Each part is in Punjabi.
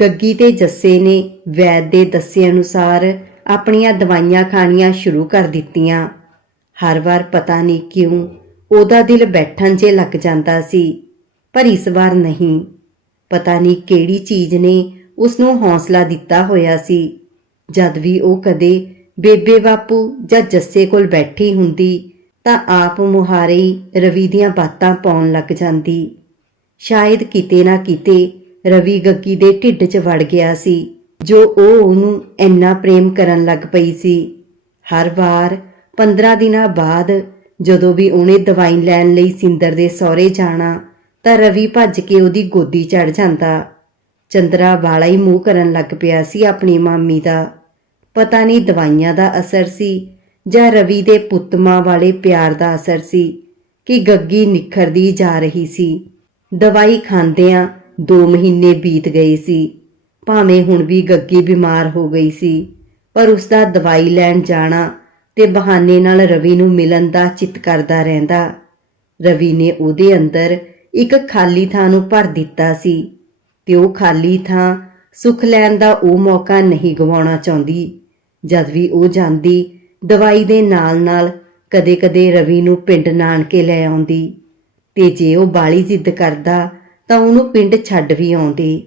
ਗੱਗੀ ਤੇ ਜੱਸੇ ਨੇ ਵੈਦ ਦੇ ਦੱਸੇ ਅਨੁਸਾਰ ਆਪਣੀਆਂ ਦਵਾਈਆਂ ਖਾਣੀਆਂ ਸ਼ੁਰੂ ਕਰ ਦਿੱਤੀਆਂ। ਹਰ ਵਾਰ ਪਤਾ ਨਹੀਂ ਕਿਉਂ ਉਹਦਾ ਦਿਲ ਬੈਠਣ 'ਚ ਲੱਗ ਜਾਂਦਾ ਸੀ, ਪਰ ਇਸ ਵਾਰ ਨਹੀਂ। ਪਤਾ ਨਹੀਂ ਕਿਹੜੀ ਚੀਜ਼ ਨੇ ਉਸ ਨੂੰ ਹੌਸਲਾ ਦਿੱਤਾ ਹੋਇਆ ਸੀ। ਜਦ ਵੀ ਉਹ ਕਦੇ ਬੇਬੇ ਬਾਪੂ ਜਾਂ ਜੱਸੇ ਕੋਲ ਬੈਠੀ ਹੁੰਦੀ, ਤਾਂ ਆਪ ਮੁਹਾਰੇ ਰਵੀ ਦੀਆਂ ਬਾਤਾਂ ਪਾਉਣ ਲੱਗ ਜਾਂਦੀ। ਸ਼ਾਇਦ ਕਿਤੇ ਨਾ ਕਿਤੇ ਰਵੀ ਗੱਗੀ ਦੇ ਢਿੱਡ 'ਚ ਵੜ ਗਿਆ ਸੀ, ਜੋ ਉਹ ਉਹਨੂੰ ਇੰਨਾ ਪ੍ਰੇਮ ਕਰਨ ਲੱਗ ਪਈ ਸੀ। ਹਰ ਵਾਰ 15 ਦਿਨਾਂ ਬਾਅਦ ਜਦੋਂ ਵੀ ਉਹਨੇ ਦਵਾਈ ਲੈਣ ਲਈ ਸਿੰਦਰ ਦੇ ਸਹੁਰੇ ਜਾਣਾ, ਤਾਂ ਰਵੀ ਭੱਜ ਕੇ ਉਹਦੀ ਗੋਦੀ ਚੜ ਜਾਂਦਾ। ਚੰਦਰਾ ਵਾਲਾ ਹੀ ਮੂੰਹ ਕਰਨ ਲੱਗ ਪਿਆ ਸੀ ਆਪਣੀ ਮਾਮੀ ਦਾ। ਪਤਾ ਨਹੀਂ ਦਵਾਈਆਂ ਦਾ ਅਸਰ ਸੀ ਜਾਂ ਰਵੀ ਦੇ ਪੁੱਤਮਾ ਵਾਲੇ ਪਿਆਰ ਦਾ ਅਸਰ ਸੀ ਕਿ ਗੱਗੀ ਨਿਖਰਦੀ ਜਾ ਰਹੀ ਸੀ। ਦਵਾਈ ਖਾਂਦਿਆਂ 2 ਮਹੀਨੇ ਬੀਤ ਗਏ ਸੀ। ਭਾਵੇਂ ਹੁਣ ਵੀ ਗੱਗੀ ਬਿਮਾਰ ਹੋ ਗਈ ਸੀ, ਪਰ ਉਸ ਦਾ ਦਵਾਈ ਲੈਣ ਜਾਣਾ ਤੇ ਬਹਾਨੇ ਨਾਲ ਰਵੀ ਨੂੰ ਮਿਲਣ ਦਾ ਚਿੱਤ ਕਰਦਾ ਰਹਿੰਦਾ। ਰਵੀ ਨੇ ਉਹਦੇ ਅੰਦਰ ਇੱਕ ਖਾਲੀ ਥਾਂ ਨੂੰ ਭਰ ਦਿੱਤਾ ਸੀ ਤੇ ਉਹ ਖਾਲੀ ਥਾਂ ਸੁੱਖ ਲੈਣ ਦਾ ਉਹ ਮੌਕਾ ਨਹੀਂ ਗਵਾਉਣਾ ਚਾਹੁੰਦੀ। ਜਦ ਵੀ ਉਹ ਜਾਂਦੀ, ਦਵਾਈ ਦੇ ਨਾਲ-ਨਾਲ ਕਦੇ-ਕਦੇ ਰਵੀ ਨੂੰ ਪਿੰਡ ਨਾਨਕੇ ਲੈ ਆਉਂਦੀ ਤੇ ਜੇ ਉਹ ਬਾਲੀ ਜ਼ਿੱਦ ਕਰਦਾ ਤਾਂ ਉਹਨੂੰ ਪਿੰਡ ਛੱਡ ਵੀ ਆਉਂਦੀ।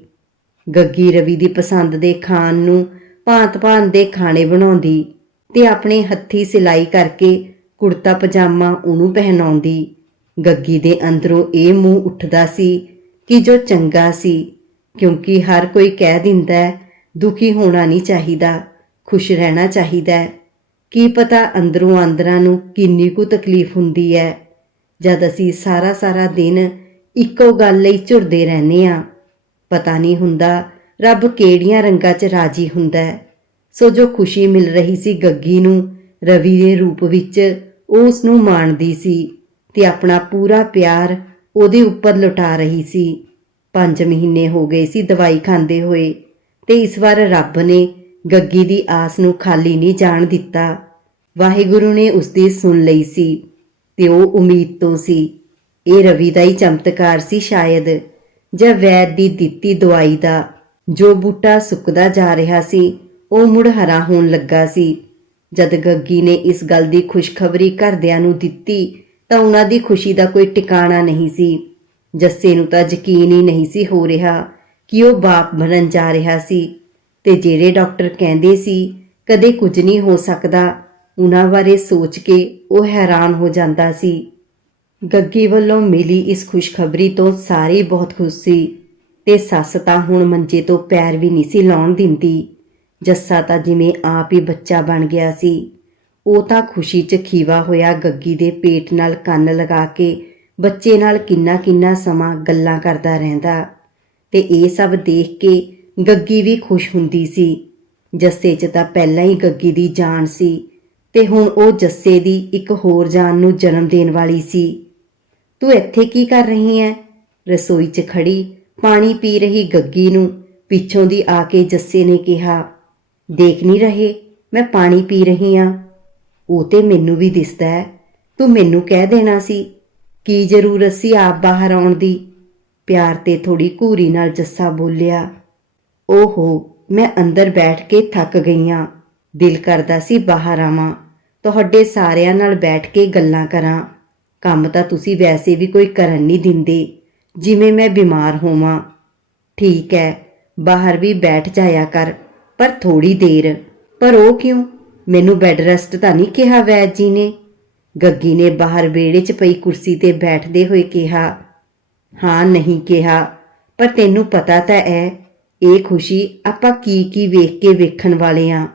ਗੱਗੀ ਰਵੀ ਦੀ ਪਸੰਦ ਦੇ ਖਾਣ ਨੂੰ ਭਾਂਤ-ਭਾਂਤ ਦੇ ਖਾਣੇ ਬਣਾਉਂਦੀ ਤੇ ਆਪਣੇ ਹੱਥੀ ਸਿਲਾਈ ਕਰਕੇ ਕੁੜਤਾ ਪਜਾਮਾ ਉਹਨੂੰ ਪਹਿਨਾਉਂਦੀ। ਗੱਗੀ ਦੇ ਅੰਦਰੋਂ ਇਹ ਮੂੰਹ ਉੱਠਦਾ ਸੀ ਕਿ ਜੋ ਚੰਗਾ ਸੀ, ਕਿਉਂਕਿ ਹਰ ਕੋਈ ਕਹਿ ਦਿੰਦਾ ਹੈ, ਦੁਖੀ ਹੋਣਾ ਨਹੀਂ ਚਾਹੀਦਾ, ਖੁਸ਼ ਰਹਿਣਾ ਚਾਹੀਦਾ ਕੀ ਪਤਾ ਅੰਦਰੋਂ ਅੰਦਰਾਂ ਨੂੰ ਕਿੰਨੀ ਕੁ ਤਕਲੀਫ ਹੁੰਦੀ ਹੈ, ਜਦ ਅਸੀਂ ਸਾਰਾ ਸਾਰਾ ਦਿਨ ਇੱਕੋ ਗੱਲ ਲਈ ਝੁਰਦੇ ਰਹਿੰਦੇ ਆ। ਪਤਾ ਨਹੀਂ ਹੁੰਦਾ ਰੱਬ ਕਿਹੜੀਆਂ ਰੰਗਾਂ 'ਚ ਰਾਜੀ ਹੁੰਦਾ ਹੈ। ਸੋ ਜੋ ਖੁਸ਼ੀ ਮਿਲ ਰਹੀ ਸੀ ਗੱਗੀ ਨੂੰ, ਰਵੀ ਦੇ ਰੂਪ ਵਿੱਚ ਉਹ ਉਸ ਨੂੰ ਮਾਣਦੀ ਸੀ ਤੇ ਆਪਣਾ ਪੂਰਾ ਪਿਆਰ ਉਹਦੇ ਉੱਪਰ ਲੁਟਾ ਰਹੀ ਸੀ। 5 ਮਹੀਨੇ ਹੋ ਗਏ ਸੀ ਦਵਾਈ ਖਾਂਦੇ ਹੋਏ ਤੇ ਇਸ ਵਾਰ ਰੱਬ ਨੇ ਗੱਗੀ ਦੀ ਆਸ ਨੂੰ ਖਾਲੀ ਨਹੀਂ ਜਾਣ ਦਿੱਤਾ। ਵਾਹਿਗੁਰੂ ਨੇ ਉਸ ਦੀ ਸੁਣ ਲਈ ਸੀ ਤੇ ਉਹ ਉਮੀਦ ਤੋਂ ਸੀ ਇਹ ਰਵੀ ਦਾ ਹੀ ਚਮਤਕਾਰ ਸੀ ਸ਼ਾਇਦ, ਜਾਂ ਵੈਦ ਦੀ ਦਿੱਤੀ ਦਵਾਈ ਦਾ। ਜੋ ਬੂਟਾ ਸੁੱਕਦਾ ਜਾ ਰਿਹਾ ਸੀ, ਉਹ ਮੁੜ ਹਰਾ ਹੋਣ ਲੱਗਾ ਸੀ। ਜਦ ਗੱਗੀ ਨੇ ਇਸ ਗੱਲ ਦੀ ਖੁਸ਼ਖਬਰੀ ਘਰਦਿਆਂ ਨੂੰ ਦਿੱਤੀ, ਤਾਂ ਉਹਨਾਂ ਦੀ ਖੁਸ਼ੀ ਦਾ ਕੋਈ ਟਿਕਾਣਾ ਨਹੀਂ ਸੀ। ਜੱਸੇ ਨੂੰ ਤਾਂ ਯਕੀਨ ਹੀ ਨਹੀਂ ਸੀ ਹੋ ਰਿਹਾ ਕਿ ਉਹ ਬਾਪ ਬਣਨ ਜਾ ਰਿਹਾ ਸੀ। ਤੇ ਜਿਹੜੇ ਡਾਕਟਰ ਕਹਿੰਦੇ ਸੀ, ਕਦੇ ਕੁਝ ਨਹੀਂ ਹੋ ਸਕਦਾ, ਉਹਨਾਂ ਬਾਰੇ ਸੋਚ ਕੇ ਉਹ ਹੈਰਾਨ ਹੋ ਜਾਂਦਾ ਸੀ। ਗੱਗੀ ਵੱਲੋਂ ਮਿਲੀ ਇਸ ਖੁਸ਼ਖਬਰੀ ਤੋਂ ਸਾਰੇ ਬਹੁਤ ਖੁਸ਼ ਸੀ ਤੇ ਸੱਸ ਤਾਂ ਹੁਣ ਮੰਜੇ ਤੋਂ ਪੈਰ ਵੀ ਨਹੀਂ ਸੀ ਲਾਉਣ ਦਿੰਦੀ। ਜੱਸਾ ਤਾਂ ਜਿਵੇਂ ਆਪ ਹੀ ਬੱਚਾ ਬਣ ਗਿਆ ਸੀ। ਉਹ ਤਾਂ ਖੁਸ਼ੀ 'ਚ ਖੀਵਾ ਹੋਇਆ ਗੱਗੀ ਦੇ ਪੇਟ ਨਾਲ ਕੰਨ ਲਗਾ ਕੇ ਬੱਚੇ ਨਾਲ ਕਿੰਨਾ ਕਿੰਨਾ ਸਮਾਂ ਗੱਲਾਂ ਕਰਦਾ ਰਹਿੰਦਾ। ਤੇ ਇਹ ਸਭ ਦੇਖ ਕੇ ਗੱਗੀ ਵੀ ਖੁਸ਼ ਹੁੰਦੀ ਸੀ। ਜੱਸੇ 'ਚ ਤਾਂ ਪਹਿਲਾਂ ਹੀ ਗੱਗੀ ਦੀ ਜਾਨ ਸੀ ਤੇ ਹੁਣ ਉਹ ਜੱਸੇ ਦੀ ਇੱਕ ਹੋਰ ਜਾਨ ਨੂੰ ਜਨਮ ਦੇਣ ਵਾਲੀ ਸੀ। ਤੂੰ ਇੱਥੇ ਕੀ ਕਰ ਰਹੀ ਐ? ਰਸੋਈ 'ਚ ਖੜੀ, ਪਾਣੀ ਪੀ ਰਹੀ ਗੱਗੀ ਨੂੰ, ਪਿੱਛੋਂ ਦੀ ਆ ਕੇ ਜੱਸੇ ਨੇ ਕਿਹਾ, ਦੇਖ ਨਹੀਂ ਰਹੇ, ਮੈਂ ਪਾਣੀ ਪੀ ਰਹੀ ਆ। ਉਹ ਤੇ ਮੈਨੂੰ ਵੀ ਦਿਸਦਾ ਹੈ, ਤੂੰ ਮੈਨੂੰ ਕਹਿ ਦੇਣਾ ਸੀ, ਕੀ ਜ਼ਰੂਰਤ ਸੀ ਆਪ ਬਾਹਰ ਆਉਣ ਦੀ? ਪਿਆਰ ਤੇ ਥੋੜੀ ਘੂਰੀ ਨਾਲ ਜੱਸਾ ਬੋਲਿਆ, ਓਹੋ, ਮੈਂ ਅੰਦਰ ਬੈਠ ਕੇ ਥੱਕ ਗਈ ਗਈਆਂ ਦਿਲ ਕਰਦਾ ਸੀ ਬਾਹਰ ਆਵਾਂ, ਤੁਹਾਡੇ ਸਾਰਿਆਂ ਨਾਲ ਬੈਠ ਕੇ ਗੱਲਾਂ ਕਰਾਂ। ਕੰਮ ਤਾਂ ਤੁਸੀਂ ਵੈਸੇ ਵੀ ਕੋਈ ਕਰਨ ਨਹੀਂ ਦਿੰਦੇ। ਜਿਵੇਂ ਮੈਂ ਬਿਮਾਰ ਹੋਵਾਂ। ਠੀਕ ਹੈ ਬਾਹਰ ਵੀ ਬੈਠ ਜਾਇਆ ਕਰ, ਪਰ ਥੋੜੀ ਦੇਰ। ਪਰ ਉਹ ਕਿਉਂ? ਮੈਨੂੰ ਬੈੱਡ ਰੈਸਟ ਤਾਂ ਨਹੀਂ ਕਿਹਾ ਵੈਦ ਜੀ ਨੇ। ਗੱਗੀ ਨੇ ਬਾਹਰ ਵਿਹੜੇ 'ਚ ਪਈ ਕੁਰਸੀ ਤੇ ਬੈਠਦੇ ਹੋਏ ਕਿਹਾ, ਹਾਂ, ਨਹੀਂ ਕਿਹਾ। ਪਰ ਤੈਨੂੰ ਪਤਾ ਤਾਂ ਹੈ ਇਹ ਖੁਸ਼ੀ ਆਪਾਂ ਕੀ ਕੀ ਵੇਖ ਕੇ ਵੇਖਣ ਵਾਲੇ ਆ।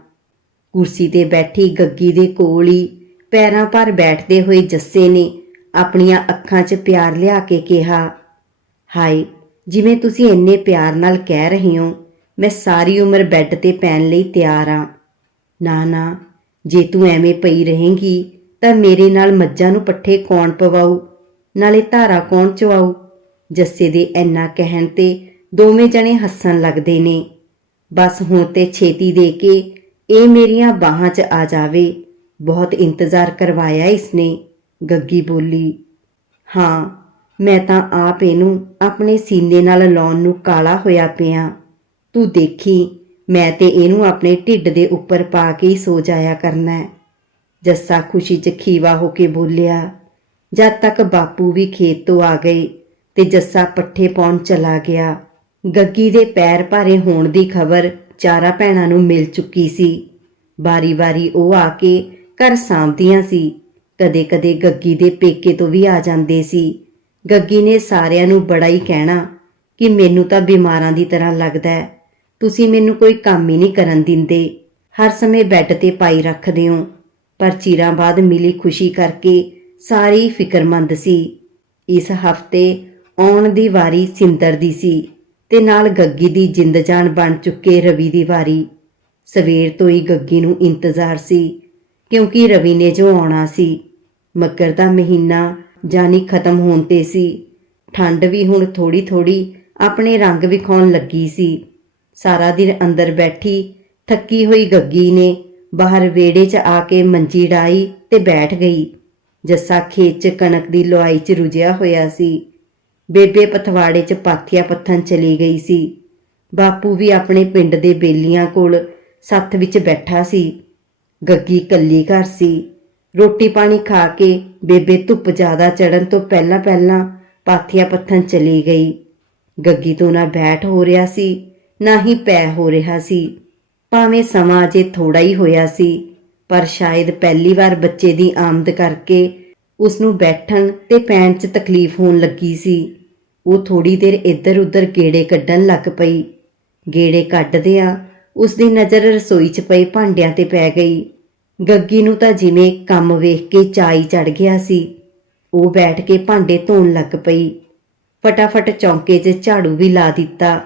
ਕੁਰਸੀ ਤੇ ਬੈਠੀ ਗੱਗੀ ਦੇ ਕੋਲ ਹੀ ਪੈਰਾਂ ਪਰ ਬੈਠਦੇ ਹੋਏ ਜੱਸੇ ਨੇ ਆਪਣੀਆਂ ਅੱਖਾਂ 'ਚ ਪਿਆਰ ਲਿਆ ਕੇ ਕਿਹਾ, ਹਾਏ, ਜਿਵੇਂ ਤੁਸੀਂ ਇੰਨੇ ਪਿਆਰ ਨਾਲ ਕਹਿ ਰਹੇ ਹੋ, ਮੈਂ ਸਾਰੀ ਉਮਰ ਬੈੱਡ ਤੇ ਪੈਣ ਲਈ ਤਿਆਰ ਆ। ਨਾ ਨਾ, ਜੇ ਤੂੰ ਐਵੇਂ ਪਈ ਰਹੇਂਗੀ, ਤਾਂ ਮੇਰੇ ਨਾਲ ਮੱਝਾਂ ਨੂੰ ਪੱਠੇ ਕੌਣ ਪਵਾਉ ਨਾਲੇ ਧਾਰਾ ਕੌਣ ਚਵਾਉ ਜੱਸੇ ਦੇ ਇੰਨਾ ਕਹਿਣ ਤੇ ਦੋਵੇਂ ਜਣੇ ਹੱਸਣ ਲੱਗਦੇ ਨੇ। ਬਸ ਹੁਣ ਤੇ ਛੇਤੀ ਦੇ ਕੇ ਇਹ ਮੇਰੀਆਂ ਬਾਹਾਂ 'ਚ ਆ ਜਾਵੇ। ਬਹੁਤ ਇੰਤਜ਼ਾਰ ਕਰਵਾਇਆ ਇਸਨੇ। ਗੱਗੀ ਬੋਲੀ, ਹਾਂ, ਮੈਂ ਤਾਂ ਆਪ ਇਹਨੂੰ ਆਪਣੇ ਸੀਨੇ ਨਾਲ ਲਾਉਣ ਨੂੰ ਕਾਲਾ ਹੋਇਆ ਪਿਆ। ਤੂੰ ਦੇਖੀ, ਮੈਂ ਤੇ ਇਹਨੂੰ ਆਪਣੇ ਢਿੱਡ ਦੇ ਉੱਪਰ ਪਾ ਕੇ ਹੀ ਸੋ ਜਾਇਆ ਕਰਨਾ ਹੈ। ਜੱਸਾ ਖੁਸ਼ੀ 'ਚ ਖੀਵਾ ਹੋ ਕੇ ਬੋਲਿਆ, ਜਦ ਤੱਕ ਬਾਪੂ ਵੀ ਖੇਤ ਤੋਂ ਆ ਗਏ ਤੇ ਜੱਸਾ ਪੱਠੇ ਪਾਉਣ ਚਲਾ ਗਿਆ, ਗੱਗੀ ਦੇ ਪੈਰ ਭਾਰੇ ਹੋਣ ਦੀ ਖਬਰ ਚਾਰਾਂ ਭੈਣਾਂ ਨੂੰ ਮਿਲ ਚੁੱਕੀ ਸੀ। ਵਾਰੀ-ਵਾਰੀ ਉਹ ਆ ਕੇ ਘਰ ਸਾਂਭਦੀਆਂ ਸੀ। ਕਦੇ-ਕਦੇ ਗੱਗੀ ਦੇ ਪੇਕੇ ਤੋਂ ਵੀ ਆ ਜਾਂਦੇ ਸੀ। ਗੱਗੀ ਨੇ ਸਾਰਿਆਂ ਨੂੰ ਬੜਾ ਹੀ ਕਹਿਣਾ ਕਿ ਮੈਨੂੰ ਤਾਂ ਬਿਮਾਰਾਂ ਦੀ ਤਰ੍ਹਾਂ ਲੱਗਦਾ ਹੈ। ਤੁਸੀਂ ਮੈਨੂੰ ਕੋਈ ਕੰਮ ਹੀ ਨਹੀਂ ਕਰਨ ਦਿੰਦੇ। ਹਰ ਸਮੇਂ ਬੈੱਡ ਤੇ ਪਾਈ ਰੱਖਦੇ ਹੋ। ਪਰ ਚਿਰਾਂ ਬਾਅਦ ਮਿਲੀ ਖੁਸ਼ੀ ਕਰਕੇ ਸਾਰੀ ਫਿਕਰਮੰਦ ਸੀ। ਇਸ ਹਫ਼ਤੇ ਆਉਣ ਦੀ ਵਾਰੀ ਸਿੰਦਰ ਦੀ ਸੀ ਤੇ ਨਾਲ ਗੱਗੀ ਦੀ ਜਿੰਦ ਜਾਨ ਬਣ ਚੁੱਕੇ ਰਵੀ ਦੀ ਵਾਰੀ। ਸਵੇਰ ਤੋਂ ਹੀ ਗੱਗੀ ਨੂੰ ਇੰਤਜ਼ਾਰ ਸੀ ਕਿਉਂਕਿ ਰਵੀ ਨੇ ਜੋ ਆਉਣਾ ਸੀ। ਮੱਕਰ ਦਾ ਮਹੀਨਾ ਜਾਨੀ ਖਤਮ ਹੋਣ ਤੇ ਸੀ। ਠੰਡ ਵੀ ਹੁਣ ਥੋੜੀ ਥੋੜੀ ਆਪਣੇ ਰੰਗ ਵਿਖਾਉਣ ਲੱਗੀ ਸੀ। ਸਾਰਾ ਦਿਨ ਅੰਦਰ ਬੈਠੀ ਥੱਕੀ ਹੋਈ ਗੱਗੀ ਨੇ ਬਾਹਰ ਵੇੜੇ 'ਚ ਆ ਕੇ ਮੰਜੀ ਡਾਈ ਤੇ ਬੈਠ ਗਈ। ਜੱਸਾ ਖੇਤ 'ਚ ਕਣਕ ਦੀ ਲੋਆਈ 'ਚ ਰੁਝਿਆ ਹੋਇਆ ਸੀ। ਬੇਬੇ ਪਥਵਾੜੇ 'ਚ ਪਾਥੀਆਂ ਪੱਥਨ ਚਲੀ ਗਈ ਸੀ। ਬਾਪੂ ਵੀ ਆਪਣੇ ਪਿੰਡ ਦੇ ਬੇਲੀਆਂ ਕੋਲ ਸੱਥ ਵਿੱਚ ਬੈਠਾ ਸੀ। ਗੱਗੀ ਕੱਲੀ ਘਰ ਸੀ। ਰੋਟੀ ਪਾਣੀ ਖਾ ਕੇ ਬੇਬੇ ਧੁੱਪ ਜ਼ਿਆਦਾ ਚੜਨ ਤੋਂ ਪਹਿਲਾਂ ਪਹਿਲਾਂ ਪਾਥੀਆਂ ਪੱਥਨ ਚਲੀ ਗਈ। ਗੱਗੀ ਤੋਂ ਨਾ ਬੈਠ ਹੋ ਰਿਹਾ ਸੀ, ਨਾ ਹੀ ਪੈ ਹੋ ਰਿਹਾ ਸੀ। ਭਾਵੇਂ ਸਮਾਂ ਅਜੇ ਥੋੜਾ ਹੀ ਹੋਇਆ ਸੀ, ਪਰ ਸ਼ਾਇਦ ਪਹਿਲੀ ਵਾਰ ਬੱਚੇ ਦੀ ਆਮਦ ਕਰਕੇ ਉਸ ਨੂੰ ਬੈਠਣ ਤੇ ਪੈਣ 'ਚ ਤਕਲੀਫ ਹੋਣ ਲੱਗੀ ਸੀ। ਉਹ ਥੋੜੀ ਦੇਰ ਇੱਧਰ-ਉੱਧਰ ਗੇੜੇ ਕੱਢਣ ਲੱਗ ਪਈ। ਗੇੜੇ ਕੱਢਦਿਆਂ ਉਸ ਦੀ ਨਜ਼ਰ ਰਸੋਈ 'ਚ ਪਏ ਭਾਂਡਿਆਂ ਤੇ ਪੈ ਗਈ। ਗੱਗੀ ਨੂੰ ਤਾਂ ਜਿਵੇਂ ਕੰਮ ਵੇਖ ਕੇ ਚਾਈ ਚੜ ਗਿਆ ਸੀ। ਉਹ ਬੈਠ ਕੇ ਭਾਂਡੇ ਧੋਣ ਲੱਗ ਪਈ। ਫਟਾਫਟ ਚੌਂਕੇ 'ਚ ਝਾੜੂ ਵੀ ਲਾ ਦਿੱਤਾ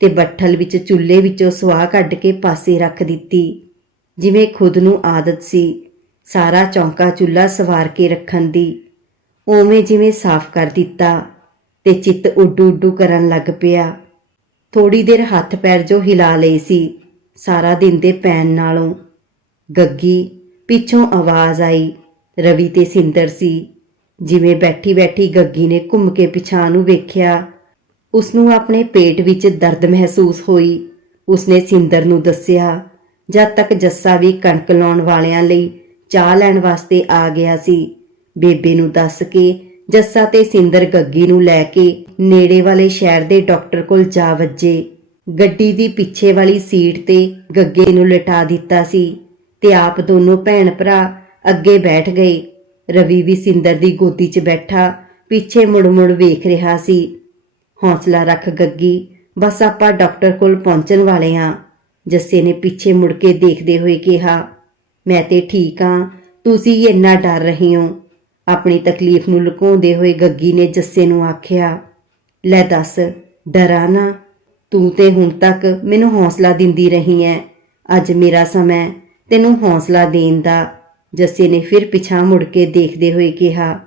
ਤੇ ਬੱਠਲ ਵਿੱਚ ਚੁੱਲ੍ਹੇ ਵਿੱਚੋਂ ਸਵਾਹ ਕੱਢ ਕੇ ਪਾਸੇ ਰੱਖ ਦਿੱਤੀ। ਜਿਵੇਂ ਖੁਦ ਨੂੰ ਆਦਤ ਸੀ, ਸਾਰਾ ਚੌਂਕਾ ਚੁੱਲ੍ਹਾ ਸਵਾਰ ਕੇ ਰੱਖਣ ਦੀ। ਉਵੇਂ ਜਿਵੇਂ ਸਾਫ਼ ਕਰ ਦਿੱਤਾ ਤੇ ਚਿੱਤ ਉੱਡੂ ਉੱਡੂ ਕਰਨ ਲੱਗ ਪਿਆ। ਥੋੜੀ ਦੇਰ ਹੱਥ ਪੈਰ ਜੋ ਹਿਲਾ ਲਏ ਸੀ, ਸਾਰਾ ਦਿਨ ਦੇ ਪੈਣ ਨਾਲੋਂ। ਗੱਗੀ, ਪਿੱਛੋਂ ਆਵਾਜ਼ ਆਈ। ਰਵੀ ਤੇ ਸਿੰਦਰ ਸੀ। ਜਿਵੇਂ ਬੈਠੀ ਬੈਠੀ ਗੱਗੀ ਨੇ ਘੁੰਮ ਕੇ ਪਿਛਾਂ ਨੂੰ ਵੇਖਿਆ। ਉਸ ਨੂੰ ਆਪਣੇ ਪੇਟ ਵਿੱਚ ਦਰਦ ਮਹਿਸੂਸ ਹੋਈ। ਉਸਨੇ ਸਿੰਦਰ ਨੂੰ ਦੱਸਿਆ, ਜਦ ਤੱਕ ਜੱਸਾ ਵੀ ਕਣਕ ਲਾਉਣ ਵਾਲਿਆਂ ਲਈ ਚਾਹ ਲੈਣ ਵਾਸਤੇ ਆ ਗਿਆ ਸੀ, ਬੇਬੇ ਨੂੰ ਦੱਸ ਕੇ ਜੱਸਾ ਤੇ ਸਿੰਦਰ ਗੱਗੀ ਨੂੰ ਲੈ ਕੇ ਨੇੜੇ ਵਾਲੇ ਸ਼ਹਿਰ ਦੇ ਡਾਕਟਰ ਕੋਲ ਜਾ ਵੱਜੇ। ਗੱਡੀ ਦੀ ਪਿੱਛੇ ਵਾਲੀ ਸੀਟ ਤੇ ਗੱਗੇ ਨੂੰ ਲਟਾ ਦਿੱਤਾ ਸੀ। ਤੇ ਆਪ ਦੋਨੋਂ ਭੈਣ ਭਰਾ ਅੱਗੇ ਬੈਠ ਗਏ। ਰਵੀ ਵੀ ਸਿੰਦਰ ਦੀ ਗੋਦੀ 'ਚ ਬੈਠਾ, ਪਿੱਛੇ ਮੁੜ-ਮੁੜ ਵੇਖ ਰਿਹਾ ਸੀ। ਹੌਸਲਾ ਰੱਖ ਗੱਗੀ, ਬਸ ਆਪਾਂ ਡਾਕਟਰ ਕੋਲ ਪਹੁੰਚਣ ਵਾਲੇ ਹਾਂ ਜੱਸੇ ਨੇ ਪਿੱਛੇ ਮੁੜ ਕੇ ਦੇਖਦੇ ਹੋਏ ਕਿਹਾ, ਮੈਂ ਤੇ ਠੀਕ ਹਾਂ ਤੁਸੀਂ ਇੰਨਾ ਡਰ ਰਹੇ ਹੋ? ਆਪਣੀ ਤਕਲੀਫ ਨੂੰ ਲੁਕਾਉਂਦੇ ਹੋਏ ਗੱਗੀ ਨੇ ਜੱਸੇ ਨੂੰ ਆਖਿਆ, ਲੈ ਦੱਸ, ਡਰਾ ਨਾ। ਤੂੰ ਤੇ ਹੁਣ ਤੱਕ ਮੈਨੂੰ ਹੌਸਲਾ ਦਿੰਦੀ ਰਹੀ ਐ। ਅੱਜ ਮੇਰਾ ਸਮਾਂ ਤੈਨੂੰ ਹੌਸਲਾ ਦੇਣ ਦਾ, ਜੱਸੇ ਨੇ ਫਿਰ ਪਿਛਾਂ ਮੁੜ ਕੇ ਦੇਖਦੇ ਹੋਏ ਕਿਹਾ,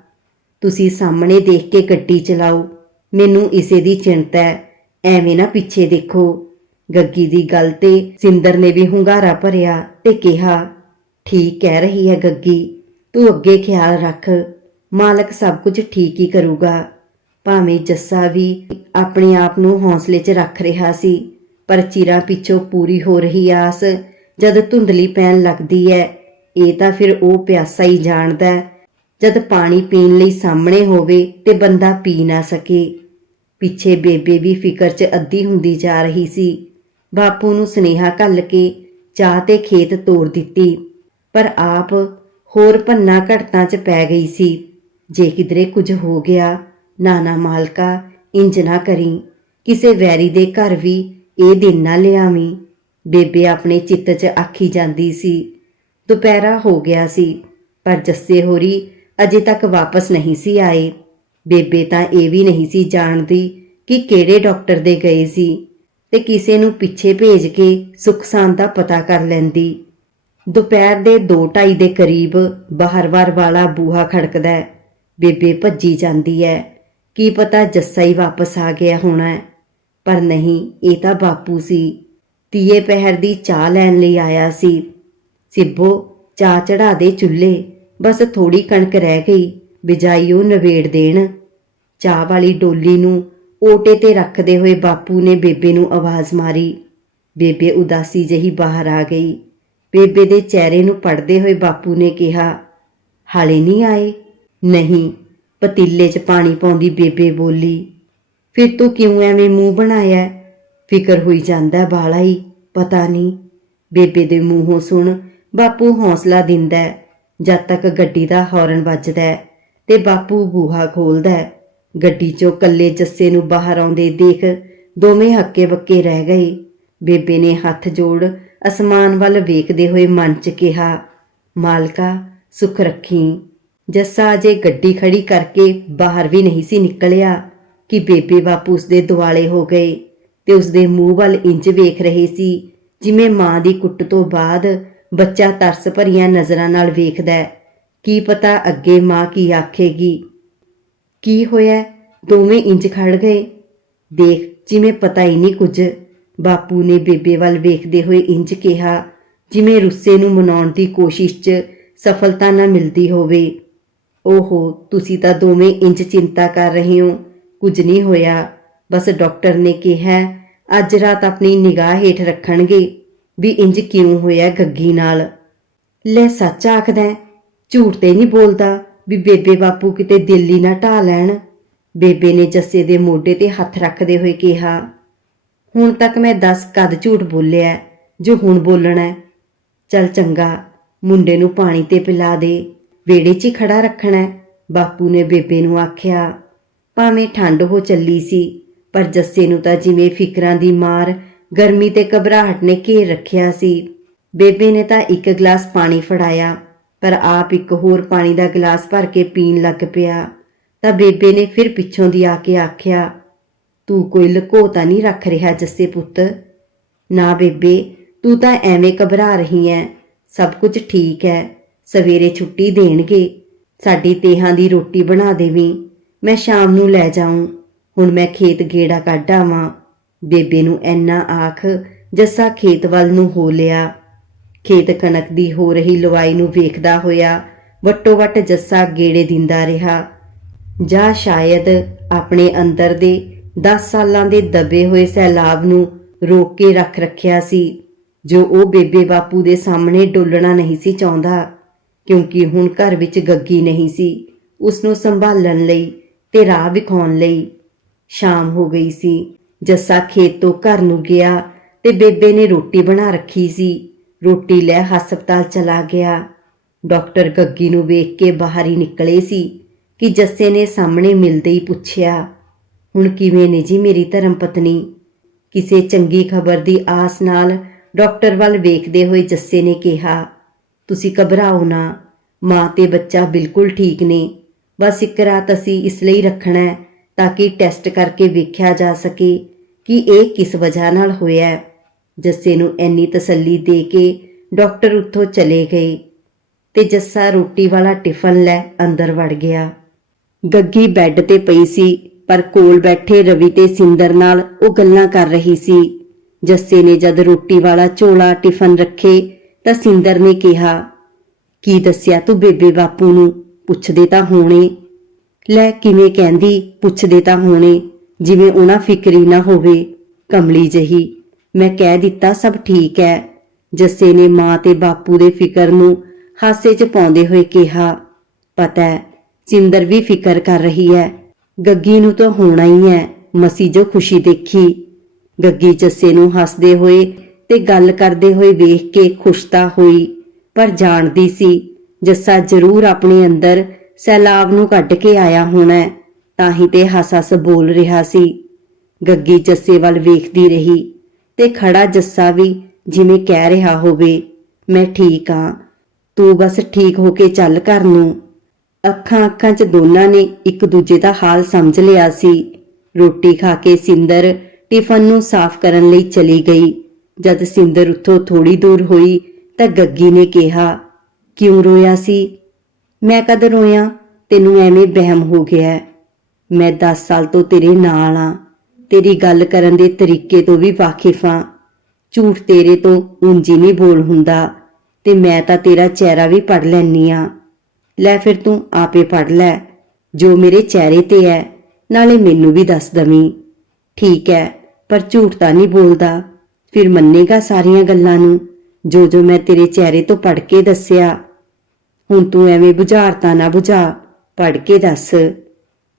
ਤੁਸੀਂ ਸਾਹਮਣੇ ਦੇਖ ਕੇ ਗੱਡੀ ਚਲਾਓ, ਮੈਨੂੰ ਇਸੇ ਦੀ ਚਿੰਤਾ ਹੈ, ਐਵੇਂ ਨਾ ਪਿੱਛੇ ਦੇਖੋ। ਗੱਗੀ ਦੀ ਗੱਲ ਤੇ ਸਿੰਦਰ ਨੇ ਵੀ ਹੁੰਗਾਰਾ ਭਰਿਆ ਤੇ ਕਿਹਾ, ਠੀਕ ਕਹਿ ਰਹੀ ਹੈ ਗੱਗੀ, ਤੂੰ ਅੱਗੇ ਖਿਆਲ ਰੱਖ, ਮਾਲਕ ਸਭ ਕੁਝ ਠੀਕ ਹੀ ਕਰੂਗਾ। ਭਾਵੇਂ ਜੱਸਾ ਵੀ ਆਪਣੇ ਆਪ ਨੂੰ ਹੌਸਲੇ 'ਚ ਰੱਖ ਰਿਹਾ ਸੀ, ਪਰ ਚਿਰਾਂ ਪਿੱਛੋਂ ਪੂਰੀ ਹੋ ਰਹੀ ਆਸ ਜਦ ਧੁੰਦਲੀ ਪੈਣ ਲੱਗਦੀ ਹੈ ਇਹ ਤਾਂ ਫਿਰ ਉਹ ਪਿਆਸਾ ਹੀ ਜਾਣਦਾ ਹੈ ਜਦ ਪਾਣੀ ਪੀਣ ਲਈ ਸਾਹਮਣੇ ਹੋਵੇ ਤੇ ਬੰਦਾ ਪੀ ਨਾ ਸਕੇ। ਪਿੱਛੇ ਬੇਬੇ ਵੀ ਫਿਕਰ 'ਚ ਅੱਧੀ ਹੁੰਦੀ ਜਾ ਰਹੀ ਸੀ। ਬਾਪੂ ਨੂੰ ਸੁਨੇਹਾ ਘੱਲ ਕੇ ਚਾਹ ਤੇ ਖੇਤ ਤੋੜ ਦਿੱਤੀ। ਪਰ ਆਪ ਹੋਰ ਪੰਨਾ ਘਟਤਾਂ 'ਚ ਪੈ ਗਈ ਸੀ। ਜੇ ਕਿਧਰੇ ਕੁਝ ਹੋ ਗਿਆ, ਨਾਨਾ ਮਾਲਕਾ ਇੰਜ ਨਾ ਕਰੀ। ਕਿਸੇ ਵੈਰੀ ਦੇ ਘਰ ਵੀ ਇਹ ਦਿਨ ਨਾ ਲਿਆਵੀਂ। ਬੇਬੇ ਆਪਣੇ ਚਿੱਤ 'ਚ ਆਖੀ ਜਾਂਦੀ ਸੀ, ਦੁਪਹਿਰਾ ਹੋ ਗਿਆ ਸੀ, ਪਰ ਜੱਸੇ ਹੋਰੀ ਅਜੇ ਤੱਕ ਵਾਪਸ ਨਹੀਂ ਸੀ ਆਏ। ਬੇਬੇ ਤਾਂ ਇਹ ਵੀ ਨਹੀਂ ਸੀ ਜਾਣਦੀ ਕਿ ਕਿਹੜੇ ਡਾਕਟਰ ਦੇ ਗਏ ਸੀ ਤੇ ਕਿਸੇ ਨੂੰ ਪਿੱਛੇ ਭੇਜ ਕੇ ਸੁਖਸਾਨ ਦਾ ਪਤਾ ਕਰ ਲੈਂਦੀ। ਦੁਪਹਿਰ ਦੇ 2:30 ਦੇ ਕਰੀਬ ਬਾਹਰਵਾਰ ਵਾਲਾ ਬੂਹਾ ਖੜਕਦਾ ਹੈ। ਬੇਬੇ ਭੱਜੀ ਜਾਂਦੀ ਹੈ। ਕੀ ਪਤਾ ਜੱਸਾ ਹੀ ਵਾਪਸ ਆ ਗਿਆ ਹੋਣਾ ਪਰ ਨਹੀਂ, ਇਹ ਤਾਂ ਬਾਪੂ ਸੀ। ਤੀਏ ਪਹਿਰ ਦੀ ਚਾਹ ਲੈਣ ਲਈ ਆਇਆ ਸੀ। ਸਿੱਬੋ ਚਾਹ ਚੜਾ ਦੇ ਚੁੱਲ੍ਹੇ। ਬਸ ਥੋੜੀ ਕਣਕ ਰਹਿ ਗਈ। ਬਿਜਾਈ ਉਹ ਨਵੇੜ ਦੇਣ। ਚਾਹ ਵਾਲੀ ਡੋਲੀ ਨੂੰ ਓਟੇ ਤੇ ਰੱਖਦੇ ਹੋਏ ਬਾਪੂ ਨੇ ਬੇਬੇ ਨੂੰ ਆਵਾਜ਼ ਮਾਰੀ। ਬੇਬੇ ਉਦਾਸੀ ਜਹੀ ਬਾਹਰ ਆ ਗਈ। ਬੇਬੇ ਦੇ ਚਿਹਰੇ ਨੂੰ ਪੜਦੇ ਹੋਏ ਬਾਪੂ ਨੇ ਕਿਹਾ, ਹਾਲੇ ਨਹੀਂ ਆਏ? ਨਹੀਂ। ਪਤੀਲੇ 'ਚ ਪਾਣੀ ਪਾਉਂਦੀ ਬੇਬੇ ਬੋਲੀ, ਫਿਰ ਤੂੰ ਕਿਉਂ ਐਵੇਂ ਮੂੰਹ ਬਣਾਇਆ? ਫਿਕਰ ਹੋਈ ਜਾਂਦਾ ਹੈ ਬਾਲਾ ਹੀ ਪਤਾ ਨਹੀਂ ਬੇਬੇ ਦੇ ਮੂੰਹੋਂ ਸੁਣ, ਬਾਪੂ ਹੌਸਲਾ ਦਿੰਦਾ ਜਦ ਤੱਕ ਗੱਡੀ ਦਾ ਹਾਰਨ ਵੱਜਦਾ ਹੈ ਤੇ ਬਾਪੂ ਬੂਹਾ ਖੋਲਦਾ ਗੱਡੀ 'ਚੋਂ ਕੱਲੇ ਜੱਸੇ ਨੂੰ ਬਾਹਰ ਆਉਂਦੇ ਦੇਖ ਦੋਵੇਂ ਹੱਕੇ ਬੱਕੇ ਰਹਿ ਗਏ। ਬੇਬੇ ਨੇ ਹੱਥ ਜੋੜ ਅਸਮਾਨ ਵੱਲ ਵੇਖਦੇ ਹੋਏ ਮਨ 'ਚ ਕਿਹਾ, ਮਾਲਕਾ, ਸੁਖ ਰੱਖੀ। ਜੱਸਾ ਅਜੇ ਗੱਡੀ ਖੜੀ ਕਰਕੇ ਬਾਹਰ ਵੀ ਨਹੀਂ ਸੀ ਨਿਕਲਿਆ ਕਿ ਬੇਬੇ ਬਾਪੂ ਉਸਦੇ ਦੁਆਲੇ ਹੋ ਗਏ। ਤੇ ਉਸਦੇ ਮੂੰਹ ਵੱਲ ਇੰਜ ਵੇਖ ਰਹੇ ਸੀ, ਜਿਵੇਂ ਮਾਂ ਦੀ ਕੁੱਟ ਤੋਂ ਬਾਅਦ ਬੱਚਾ ਤਰਸ ਭਰੀਆਂ ਨਜ਼ਰਾਂ ਨਾਲ ਵੇਖਦਾ ਹੈ। ਕੀ ਪਤਾ ਅੱਗੇ ਮਾਂ ਕੀ ਆਖੇਗੀ? ਕੀ ਹੋਇਆ? ਦੋਵੇਂ ਇੰਜ ਖੜ ਗਏ। ਦੇਖ, ਜਿਵੇਂ ਪਤਾ ਹੀ ਨਹੀਂ ਕੁਝ। ਬਾਪੂ ਨੇ ਬੇਬੇ ਵੱਲ ਵੇਖਦੇ ਹੋਏ ਇੰਜ ਕਿਹਾ, ਜਿਵੇਂ ਰੁੱਸੇ ਨੂੰ ਮਨਾਉਣ ਦੀ ਕੋਸ਼ਿਸ਼ 'ਚ ਸਫਲਤਾ ਨਾ ਮਿਲਦੀ ਹੋਵੇ। ਓਹੋ, ਤੁਸੀਂ ਤਾਂ ਦੋਵੇਂ ਇੰਜ ਚਿੰਤਾ ਕਰ ਰਹੇ ਹੋ। ਕੁਝ ਨਹੀਂ ਹੋਇਆ। ਬਸ ਡਾਕਟਰ ਨੇ ਕਿਹਾ ਅੱਜ ਰਾਤ ਆਪਣੀ ਨਿਗਾਹ ਹੇਠ ਰੱਖਣਗੇ ਵੀ ਇੰਜ ਕਿਉਂ ਹੋਇਆ ਗੱਗੀ ਨਾਲ। ਲੈ ਸੱਚ ਆਖਦਾ ਹੈ, ਝੂਠ ਤੇ ਨਹੀਂ ਬੋਲਦਾ ਵੀ ਬੇਬੇ ਬਾਪੂ ਕਿਤੇ ਦਿੱਲੀ ਨਾ ਢਾ ਲੈਣ। ਬੇਬੇ ਨੇ ਜੱਸੇ ਦੇ ਮੋਢੇ ਤੇ ਹੱਥ ਰੱਖਦੇ ਹੋਏ ਕਿਹਾ ਹੁਣ ਤੱਕ ਮੈਂ 10 ਕਦ ਝੂਠ ਬੋਲਿਆ ਜੋ ਹੁਣ ਬੋਲਣਾ ਚੱਲ ਚੰਗਾ ਮੁੰਡੇ ਨੂੰ ਪਾਣੀ ਤੇ ਪਿਲਾ ਦੇ ਵੇੜੇ 'ਚ ਹੀ ਖੜਾ ਰੱਖਣਾ ਬਾਪੂ ਨੇ ਬੇਬੇ ਨੂੰ ਆਖਿਆ ਭਾਵੇਂ ਠੰਡ ਹੋ ਚੱਲੀ ਸੀ ਪਰ ਜੱਸੇ ਨੂੰ ਤਾਂ ਜਿਵੇਂ ਫਿਕਰਾਂ ਦੀ ਮਾਰ, ਗਰਮੀ ਤੇ ਘਬਰਾਹਟ ਨੇ ਘੇਰ ਰੱਖਿਆ ਸੀ। ਬੇਬੇ ਨੇ ਤਾਂ ਇੱਕ ਗਲਾਸ ਪਾਣੀ ਫੜਾਇਆ, ਪਰ ਆਪ ਇੱਕ ਹੋਰ ਪਾਣੀ ਦਾ ਗਲਾਸ ਭਰ ਕੇ ਪੀਣ ਲੱਗ ਪਿਆ। ਤਾਂ ਬੇਬੇ ਨੇ ਫਿਰ ਪਿੱਛੋਂ ਦੀ ਆ ਕੇ ਆਖਿਆ, ਤੂੰ ਕੋਈ ਲੁਕੋਤਾ ਨਹੀਂ ਰੱਖ ਰਿਹਾ ਜੱਸੇ ਪੁੱਤ? ਨਾ ਬੇਬੇ, ਤੂੰ ਤਾਂ ਐਵੇਂ ਘਬਰਾ ਰਹੀ ਐ। ਸਭ ਕੁਝ ਠੀਕ ਐ। ਸਵੇਰੇ ਛੁੱਟੀ ਦੇਣਗੇ। ਸਾਡੀ ਤੇਹਾਂ ਦੀ ਰੋਟੀ ਬਣਾ ਦੇਵੀਂ। ਮੈਂ ਸ਼ਾਮ ਨੂੰ ਲੈ ਜਾਊਂ। ਹੁਣ ਮੈਂ ਖੇਤ ਗੇੜਾ ਕੱਢ ਆਵਾਂ। ਬੇਬੇ ਨੂੰ ਐਨਾ ਆਖ, ਜੱਸਾ ਖੇਤ ਵੱਲ ਨੂੰ ਹੋ ਲਿਆ। ਖੇਤ ਕਣਕ ਦੀ ਹੋ ਰਹੀ ਲਵਾਈ ਨੂੰ ਵੇਖਦਾ ਹੋਇਆ ਵੱਟੋ ਵੱਟ ਜੱਸਾ ਗੇੜੇ ਦਿੰਦਾ ਰਿਹਾ। ਜਾਂ ਸ਼ਾਇਦ ਆਪਣੇ ਅੰਦਰ ਦੇ 10 ਸਾਲਾਂ ਦੇ ਦਬੇ ਹੋਏ ਸੈਲਾਬ ਨੂੰ ਰੋਕ ਕੇ ਰੱਖ ਰੱਖਿਆ ਸੀ, ਜੋ ਉਹ ਬੇਬੇ ਬਾਪੂ ਦੇ ਸਾਹਮਣੇ ਡੋਲਣਾ ਨਹੀਂ ਸੀ ਚਾਹੁੰਦਾ, ਕਿਉਂਕਿ ਹੁਣ ਘਰ ਵਿੱਚ ਗੱਗੀ ਨਹੀਂ ਸੀ। ਉਸ ਨੂੰ ਸੰਭਾਲਣ ਲਈ ਤੇ ਰਾਹ ਵਿਖਾਉਣ ਲਈ ਸ਼ਾਮ ਹੋ ਗਈ ਸੀ। ਜੱਸਾ ਖੇਤ ਤੋਂ ਘਰ ਨੂੰ ਗਿਆ ਤੇ ਬੇਬੇ ਨੇ ਰੋਟੀ ਬਣਾ ਰੱਖੀ ਸੀ। ਰੋਟੀ ਲੈ ਹਸਪਤਾਲ ਚਲਾ ਗਿਆ। ਡਾਕਟਰ ਗੱਗੀ ਨੂੰ ਵੇਖ ਕੇ ਬਾਹਰ ਹੀ ਨਿਕਲੇ ਸੀ ਕਿ ਜੱਸੇ ਨੇ ਸਾਹਮਣੇ ਮਿਲਦੇ ਹੀ ਪੁੱਛਿਆ, ਹੁਣ ਕਿਵੇਂ ਨੇ ਜੀ ਮੇਰੀ ਧਰਮ ਪਤਨੀ? ਕਿਸੇ ਚੰਗੀ ਖਬਰ ਦੀ ਆਸ ਨਾਲ ਡਾਕਟਰ ਵੱਲ ਵੇਖਦੇ ਹੋਏ ਜੱਸੇ ਨੇ ਕਿਹਾ, ਤੁਸੀਂ ਘਬਰਾਓ ਨਾ, ਮਾਂ ਤੇ ਬੱਚਾ ਬਿਲਕੁਲ ਠੀਕ ਨੇ। ਬਸ ਇੱਕ ਰਾਤ ਅਸੀਂ ਇਸ ਲਈ ਰੱਖਣਾ ਤਾਂ ਕਿ ਟੈਸਟ ਕਰਕੇ ਵੇਖਿਆ ਜਾ ਸਕੇ ਕਿ ਇਹ ਕਿਸ ਵਜ੍ਹਾ ਨਾਲ ਹੋਇਆ ਜੱਸੇ ਨੂੰ ਐਨੀ ਤਸੱਲੀ ਦੇ ਕੇ ਡਾਕਟਰ ਉੱਥੋਂ ਚਲੇ ਗਏ ਤੇ ਜੱਸਾ ਰੋਟੀ ਵਾਲਾ ਟਿਫਨ ਲੈ ਅੰਦਰ ਵੜ ਗਿਆ। ਗੱਗੀ ਬੈੱਡ ਤੇ ਪਈ ਸੀ, ਪਰ ਕੋਲ ਬੈਠੇ ਰਵੀ ਤੇ ਸਿੰਦਰ ਨਾਲ ਉਹ ਗੱਲਾਂ ਕਰ ਰਹੀ ਸੀ। ਜੱਸੇ ਨੇ ਜਦ ਰੋਟੀ ਵਾਲਾ ਝੋਲਾ ਟਿਫਨ ਰੱਖੇ ਤਾਂ ਸਿੰਦਰ ਨੇ ਕਿਹਾ, ਕੀ ਦੱਸਿਆ ਤੂੰ ਬੇਬੇ ਬਾਪੂ ਨੂੰ? ਪੁੱਛਦੇ ਤਾਂ ਹੋਣੇ। ਲੈ ਕਿਵੇਂ ਕਹਿੰਦੀ, ਪੁੱਛਦੇ ਤਾਂ ਹੋਣੇ, ਜਿਵੇਂ ਉਹਨਾਂ ਫਿਕਰੀ ਨਾ ਹੋਵੇ, ਕਮਲੀ ਜਹੀ। ਮੈਂ ਕਹਿ ਦਿੱਤਾ, ਸਭ ਠੀਕ ਹੈ ਜੱਸੇ ਨੇ ਮਾਂ ਤੇ ਬਾਪੂ ਦੇ ਫਿਕਰ ਨੂੰ ਹਾਸੇ 'ਚ ਪਾਉਂਦੇ ਹੋਏ ਕਿਹਾ, ਪਤਾ ਹੈ ਸਿੰਦਰ ਵੀ ਫਿਕਰ ਕਰ ਰਹੀ ਹੈ ਗੱਗੀ ਨੂੰ ਤਾਂ ਹੋਣਾ ਹੀ ਹੈ ਮਸੀ ਜੋ ਖੁਸ਼ੀ ਦੇਖੀ। ਗੱਗੀ ਜੱਸੇ ਨੂੰ ਹੱਸਦੇ ਹੋਏ ਤੇ ਗੱਲ ਕਰਦੇ ਹੋਏ ਵੇਖ ਕੇ ਖੁਸ਼ ਤਾਂ ਹੋਈ, ਪਰ ਜਾਣਦੀ ਸੀ, ਜੱਸਾ ਜ਼ਰੂਰ ਆਪਣੇ ਅੰਦਰ ਸੈਲਾਬ ਨੂੰ ਕੱਢ ਕੇ ਆਇਆ ਹੋਣਾ ਤਾਂ ਹੀ ਤੇ ਹੱਸ-ਹੱਸ ਬੋਲ ਰਿਹਾ ਸੀ। ਗੱਗੀ ਜੱਸੇ ਵੱਲ ਵੇਖਦੀ ਰਹੀ ਤੇ ਖੜਾ ਜੱਸਾ ਵੀ ਜਿਵੇਂ ਕਹਿ ਰਿਹਾ ਹੋਵੇ, ਮੈਂ ਠੀਕ ਹਾਂ ਤੂੰ ਬਸ ਠੀਕ ਹੋ ਕੇ ਚੱਲ ਘਰ ਨੂੰ। ਅੱਖਾਂ ਅੱਖਾਂ 'ਚ ਦੋਨਾਂ ਨੇ ਇੱਕ ਦੂਜੇ ਦਾ ਹਾਲ ਸਮਝ ਲਿਆ ਸੀ। ਰੋਟੀ ਖਾ ਕੇ ਸਿੰਦਰ ਟਿਫਨ ਨੂੰ ਸਾਫ਼ ਕਰਨ ਲਈ ਚਲੀ ਗਈ। ਜਦ ਸਿੰਦਰ ਉੱਥੋਂ ਥੋੜੀ ਦੂਰ ਹੋਈ ਤਾਂ ਗੱਗੀ ਨੇ ਕਿਹਾ, ਕਿਉਂ ਰੋਇਆ ਸੀ? ਮੈਂ ਕਦ ਰੋਇਆ? ਤੈਨੂੰ ਐਵੇਂ ਵਹਿਮ ਹੋ ਗਿਆ ਮੈਂ 10 ਸਾਲ ਤੋਂ ਤੇਰੇ ਨਾਲ ਆ ਤੇਰੀ ਗੱਲ ਕਰਨ ਦੇ ਤਰੀਕੇ ਤੋਂ ਵੀ ਵਾਕਿਫ ਆ ਝੂਠ ਤੇਰੇ ਤੋਂ ਉਂਝ ਨਹੀਂ ਬੋਲ ਹੁੰਦਾ। ਤੇ ਮੈਂ ਤਾਂ ਤੇਰਾ ਚਿਹਰਾ ਵੀ ਪੜ ਲੈਨੀ ਆ ਲੈ ਫਿਰ ਤੂੰ ਆਪੇ ਪੜ ਲੈ। ਜੋ ਮੇਰੇ ਚਿਹਰੇ ਤੇ ਹੈ, ਨਾਲੇ ਮੈਨੂੰ ਵੀ ਦੱਸ ਦਵੀਂ। ਠੀਕ ਹੈ, ਪਰ ਝੂਠ ਤਾਂ ਨਹੀਂ ਬੋਲਦਾ। ਫਿਰ ਮੰਨੇਗਾ ਸਾਰੀਆਂ ਗੱਲਾਂ ਨੂੰ। ਜੋ ਜੋ ਮੈਂ ਤੇਰੇ ਚਿਹਰੇ ਤੋਂ ਪੜ ਕੇ ਦੱਸਿਆ ਹੁਣ ਤੂੰ ਐਵੇਂ ਬੁਝਾਰਤਾ ਨਾ ਬੁਝਾ ਪੜ ਕੇ ਦੱਸ।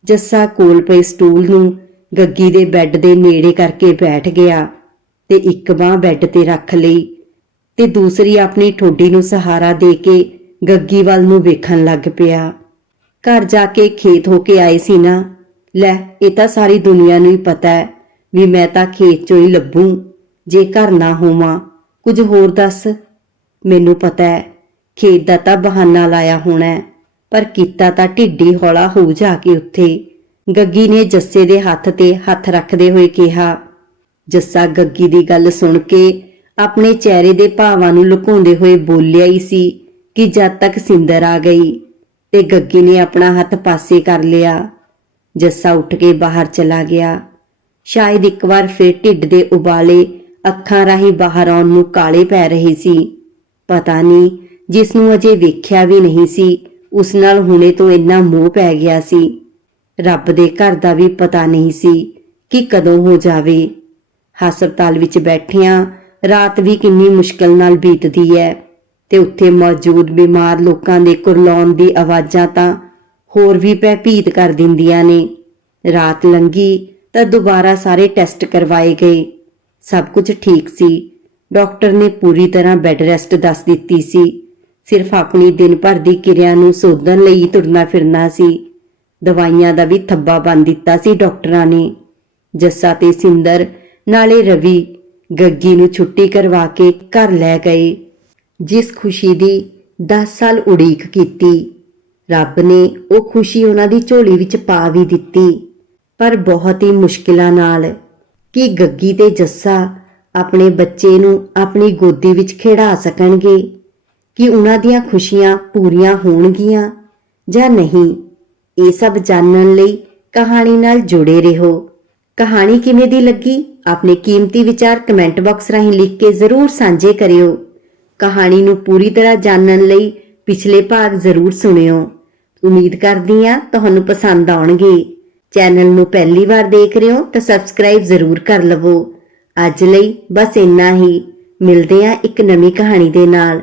ਜੱਸਾ ਕੋਲ ਪਏ ਸਟੂਲ ਨੂੰ ਗੱਗੀ ਦੇ ਬੈੱਡ ਦੇ ਨੇੜੇ ਕਰਕੇ ਬੈਠ ਗਿਆ ਤੇ ਇੱਕ ਬਾਹ ਬੈੱਡ ਤੇ ਰੱਖ ਲਈ ਤੇ ਦੂਸਰੀ ਆਪਣੀ ਠੋਡੀ ਨੂੰ ਸਹਾਰਾ ਦੇ ਕੇ ਗੱਗੀ ਵੱਲ ਨੂੰ ਵੇਖਣ ਲੱਗ ਪਿਆ। ਘਰ ਜਾ ਕੇ ਖੇਤ ਹੋ ਕੇ ਆਏ ਸੀ ਨਾ। ਲੈ, ਇਹ ਤਾਂ ਸਾਰੀ ਦੁਨੀਆ ਨੂੰ ਹੀ ਪਤਾ ਹੈ ਵੀ ਮੈਂ ਤਾਂ ਖੇਤ ਚੋਂ ਹੀ ਲੱਭੂ, ਜੇ ਘਰ ਨਾ ਹੋਵਾਂ। ਕੁਝ ਹੋਰ ਦੱਸ, ਮੈਨੂੰ ਪਤਾ ਹੈ ਖੇਤ ਦਾ ਤਾਂ ਬਹਾਨਾ ਲਾਇਆ ਹੋਣਾ ਪਰ ਕੀਤਾ ਤਾਂ ਢਿੱਡੀ ਹੌਲਾ ਹੋ ਜਾ ਕੇ ਉੱਥੇ। ਗੱਗੀ ਨੇ ਜੱਸੇ ਦੇ ਹੱਥ ਤੇ ਹੱਥ ਰੱਖਦੇ ਹੋਏ ਕਿਹਾ, ਜੱਸਾ ਗੱਗੀ ਦੀ ਗੱਲ ਸੁਣ ਕੇ ਆਪਣੇ ਚਿਹਰੇ ਦੇ ਭਾਵਾਂ ਨੂੰ ਲੁਕਾਉਂਦੇ ਹੋਏ ਬੋਲਿਆ ਹੀ ਸੀ ਕਿ ਜਦ ਤੱਕ ਸਿੰਦਰ ਆ ਗਈ ਤੇ ਗੱਗੀ ਨੇ ਆਪਣਾ ਹੱਥ ਪਾਸੇ ਕਰ ਲਿਆ। ਜੱਸਾ ਉੱਠ ਕੇ ਬਾਹਰ ਚਲਾ ਗਿਆ। ਸ਼ਾਇਦ ਇੱਕ ਵਾਰ ਫਿਰ ਢਿੱਡ ਦੇ ਉਬਾਲੇ ਅੱਖਾਂ ਰਾਹੀਂ ਬਾਹਰ ਆਉਣ ਨੂੰ ਕਾਲੇ ਪੈ ਰਹੇ ਸੀ। ਪਤਾ ਨਹੀਂ ਜਿਸ ਨੂੰ ਅਜੇ ਵੇਖਿਆ ਵੀ ਨਹੀਂ ਸੀ, ਉਸ ਨਾਲ ਹੁਣੇ ਤੋਂ ਇੰਨਾ ਮੋਹ ਪੈ ਗਿਆ ਸੀ। ਰੱਬ ਦੇ ਘਰ ਦਾ ਵੀ ਪਤਾ ਨਹੀਂ ਸੀ ਕਿ ਕਦੋਂ ਹੋ ਜਾਵੇ। ਹਸਪਤਾਲ ਵਿੱਚ ਬੈਠਿਆਂ ਰਾਤ ਵੀ ਕਿੰਨੀ ਮੁਸ਼ਕਲ ਨਾਲ ਬੀਤਦੀ ਹੈ ਤੇ ਉੱਥੇ ਮੌਜੂਦ ਬਿਮਾਰ ਲੋਕਾਂ ਦੇ ਕੁਰਲਾਉਣ ਦੀ ਆਵਾਜ਼ਾਂ ਤਾਂ ਹੋਰ ਵੀ ਭੈਭੀਤ ਕਰ ਦਿੰਦੀਆਂ ਨੇ। ਰਾਤ ਲੰਗੀ ਤਾਂ ਦੁਬਾਰਾ ਸਾਰੇ ਟੈਸਟ ਕਰਵਾਏ ਗਏ। ਸਭ ਕੁਝ ਠੀਕ ਸੀ। ਡਾਕਟਰ ਨੇ ਪੂਰੀ ਤਰ੍ਹਾਂ ਬੈੱਡ ਰੈਸਟ ਦੱਸ ਦਿੱਤੀ ਸੀ। ਸਿਰਫ ਆਪਣੀ ਦਿਨ ਭਰ ਦੀ ਕਿਰਿਆ ਨੂੰ ਸੋਧਣ ਲਈ ਤੁਰਨਾ ਫਿਰਨਾ ਸੀ। ਦਵਾਈਆਂ ਦਾ ਵੀ ਥੱਬਾ ਬੰਨ ਦਿੱਤਾ ਸੀ ਡਾਕਟਰਾਂ ਨੇ। ਜੱਸਾ ਤੇ ਸਿੰਦਰ, ਨਾਲੇ ਰਵੀ, ਗੱਗੀ ਨੂੰ ਛੁੱਟੀ ਕਰਵਾ ਕੇ ਘਰ ਲੈ ਗਏ। ਜਿਸ ਖੁਸ਼ੀ ਦੀ 10 ਸਾਲ ਉਡੀਕ ਕੀਤੀ। ਰੱਬ ਨੇ ਉਹ ਖੁਸ਼ੀ ਉਹਨਾਂ ਦੀ ਝੋਲੀ ਵਿੱਚ ਪਾ ਵੀ ਦਿੱਤੀ, ਪਰ ਬਹੁਤ ਹੀ ਮੁਸ਼ਕਿਲਾਂ ਨਾਲ ਕਿ ਗੱਗੀ ਤੇ ਜੱਸਾ ਆਪਣੇ ਬੱਚੇ ਨੂੰ ਆਪਣੀ ਗੋਦੀ ਵਿੱਚ ਖਿਡਾ ਸਕਣਗੇ। ਕਿ ਉਹਨਾਂ ਦੀਆਂ ਖੁਸ਼ੀਆਂ ਪੂਰੀਆਂ ਹੋਣਗੀਆਂ ਜਾਂ ਨਹੀਂ, ਇਹ ਸਭ ਜਾਣਨ ਲਈ ਕਹਾਣੀ ਨਾਲ ਜੁੜੇ ਰਹੋ। ਕਹਾਣੀ ਕਿਵੇਂ ਦੀ ਲੱਗੀ? ਆਪਣੇ ਕੀਮਤੀ ਵਿਚਾਰ ਕਮੈਂਟ ਬਾਕਸ ਰਾਹੀਂ ਲਿਖ ਕੇ ਜ਼ਰੂਰ ਸਾਂਝੇ ਕਰਿਓ। ਕਹਾਣੀ ਨੂੰ ਪੂਰੀ ਤਰ੍ਹਾਂ ਜਾਣਨ ਲਈ ਪਿਛਲੇ ਭਾਗ ਜ਼ਰੂਰ ਸੁਣਿਓ। ਉਮੀਦ ਕਰਦੀ ਹਾਂ ਤੁਹਾਨੂੰ ਪਸੰਦ ਆਉਣਗੇ। ਚੈਨਲ ਨੂੰ ਪਹਿਲੀ ਵਾਰ ਦੇਖ ਰਹੇ ਹੋ ਤਾਂ ਸਬਸਕ੍ਰਾਈਬ ਜ਼ਰੂਰ ਕਰ ਲਵੋ। ਅੱਜ ਲਈ ਬਸ ਇੰਨਾ ਹੀ। ਮਿਲਦੇ ਹਾਂ ਇੱਕ ਨਵੀਂ ਕਹਾਣੀ ਦੇ ਨਾਲ।